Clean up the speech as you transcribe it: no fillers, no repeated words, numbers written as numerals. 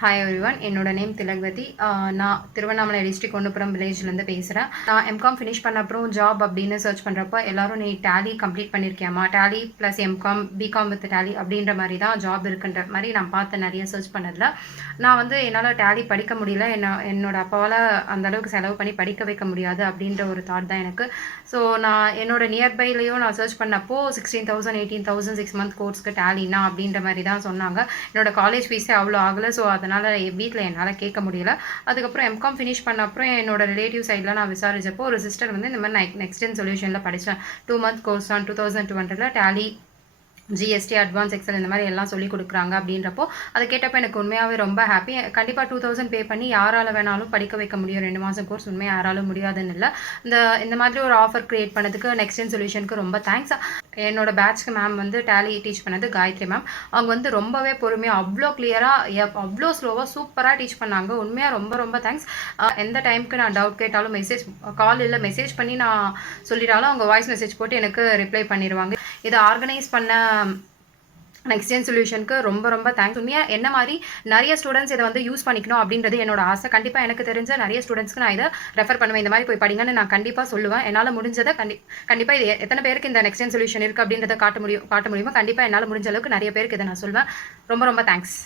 Hi everyone, என்னோட name Thilagavathi. நான் Tiruvannamalai district ஒன்றுபுரம் வில்லேஜ்லேருந்து பேசுகிறேன். நான் எம்காம் ஃபினிஷ் பண்ண அப்புறம் ஜாப் அப்படின்னு சர்ச் பண்ணுறப்போ எல்லாரும் நீ டேலி கம்ப்ளீட் பண்ணியிருக்கியாமா, Tally plus MCom BCom with Tally அப்படின்ற மாதிரி தான் ஜாப் இருக்குன்ற மாதிரி நான் பார்த்து நிறைய சர்ச் பண்ணதில் நான் வந்து என்னால் டேலி படிக்க முடியல, என்னோட அப்பாவால் அந்தளவுக்கு செலவு பண்ணி படிக்க வைக்க முடியாது அப்படின்ற ஒரு தாட் தான் எனக்கு. ஸோ நான் என்னோட நியர்பைலேயும் நான் சர்ச் பண்ணப்போ 16,000 18,000 6 மந்த் கோர்ஸ்க்கு டேலினா அப்படின்ற மாதிரி தான் சொன்னாங்க. என்னோட காலேஜ் ஃபீஸே அவ்வளோ ஆகலை. ஸோ அதனால் வீட்டில் என்னால் கேட்க முடியல. அதுக்கப்புறம் எம்காம் ஃபினிஷ் பண்ண அப்புறம் என்னோட ரிலேட்டிவ் சைடில் நான் விசாரிச்சப்போ ஒரு சிஸ்டர் வந்து இந்த மாதிரி நெக்ஸ்ட் ஜென் சொல்யூஷனில் படித்தேன். 2 மந்த் கோர்ஸ் தான் 2200 டேலி ஜிஎஸ்டி அட்வான்ஸ் எக்ஸல் இந்த மாதிரி எல்லாம் சொல்லி கொடுக்குறாங்க. அப்படின்றப்போ அதை கேட்டப்போ எனக்கு உண்மையாகவே ரொம்ப ஹாப்பி. கண்டிப்பாக 2000 பே பண்ணி யாரால் வேணாலும் படிக்க வைக்க முடியும். 2 மாதம் கோர்ஸ் உண்மையாக யாராலும் முடியாதுன்னு இல்லை. இந்த மாதிரி ஒரு ஆஃபர் க்ரியேட் பண்ணதுக்கு நெக்ஸ்ட் ஜென் சொல்யூஷனுக்கு ரொம்ப தேங்க்ஸ். என்னோட பேட்ச்க்கு மேம் வந்து டேலி டீச் பண்ணது காயத்ரி மேம். அவங்க வந்து ரொம்பவே பொறுமையாக அவ்வளோ கிளியராக அவ்வளோ ஸ்லோவாக சூப்பராக டீச் பண்ணாங்க. உண்மையாக ரொம்ப ரொம்ப தேங்க்ஸ். எந்த டைமுக்கு நான் டவுட் கேட்டாலும் கால் இல்லை மெசேஜ் பண்ணி நான் சொல்லிட்டாலும் அவங்க வாய்ஸ் மெசேஜ் போட்டு எனக்கு ரிப்ளை பண்ணிடுவாங்க. இதை ஆர்கனைஸ் பண்ண நெக்ஸ்ட் ஜென் சொல்யூஷனுக்கு ரொம்ப ரொம்ப தேங்க்ஸ். உண்மையாக என்ன மாதிரி நிறைய ஸ்டூடெண்ட்ஸ் இதை வந்து யூஸ் பண்ணிக்கணும் அப்படின்றது என்னோட ஆசை. கண்டிப்பாக எனக்கு தெரிஞ்ச நிறைய ஸ்டூடெண்ட்ஸ்க்கு நான் இதை ரெஃபர் பண்ணுவேன். இந்த மாதிரி போய் படிங்கன்னு நான் கண்டிப்பாக சொல்லுவேன். என்னால் முடிஞ்சதை கண்டிப்பாக இது எத்தனை பேருக்கு இந்த நெக்ஸ்ட் ஜென் சொல்யூஷன் இருக்குது அப்படின்றத காட்ட முடியுமோ கண்டிப்பாக என்னால் முடிஞ்ச அளவுக்கு நிறைய பேருக்கு இதை நான் சொல்வேன். ரொம்ப ரொம்ப தேங்க்ஸ்.